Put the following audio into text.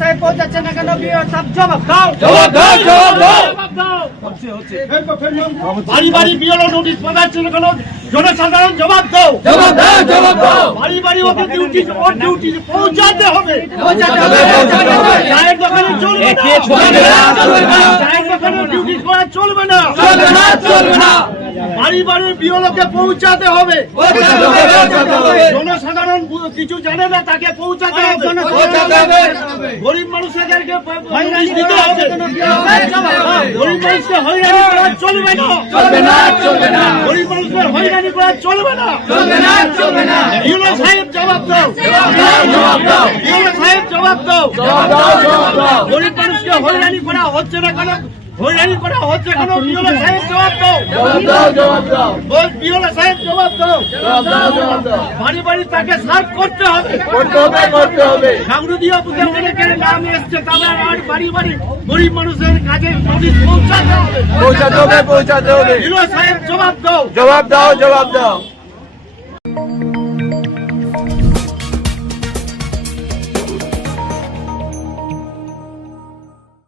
সাহেব পৌঁছাচ্ছে না কেন? বিও সাহেব জবাব দাও। বাড়ি বাড়ি বিওলো নোটিশ পাঠাচ্ছে না কেন? জনসাধারণ জবাব দাও। বাড়ি বাড়ি ওকে ডিউটি পৌঁছাতে হবে। চায়ের দোকানে চলবে না, চায়ের দোকানে ডিউটি করা চলবে না। বাড়ি বাড়ি বিওলোকে পৌঁছাতে হবে। জনসাধারণ কিছু জানে না, তাকে পৌঁছাতে হবে। গরিব মানুষদেরকে দিতে হবে। গরিব মানুষকে হয়রানি করা চলবে না। গরিব মানুষকে হয়রানি করা চলবে না। বিওলো সাহেব জবাব দাও। বিওলো সাহেব জবাব দাও। গরিব মানুষকে হয়রানি করা হচ্ছে না কেন? হয়রানি করা হচ্ছে কেন? বিওলো সাহেব জবাব দাও। বিওলো সাহেব জবাব দাও। বাড়ি বাড়ি তাকে সার্ভ করতে হবে। নাগরুদিয়া বুথে অনেকের নাম এসছে, তবে আর বাড়ি বাড়ি গরিব মানুষের কাছে নোটিশ পৌঁছাতে হবে। পৌঁছাতে হবে। বিওলো সাহেব জবাব দাও। জবাব দাও।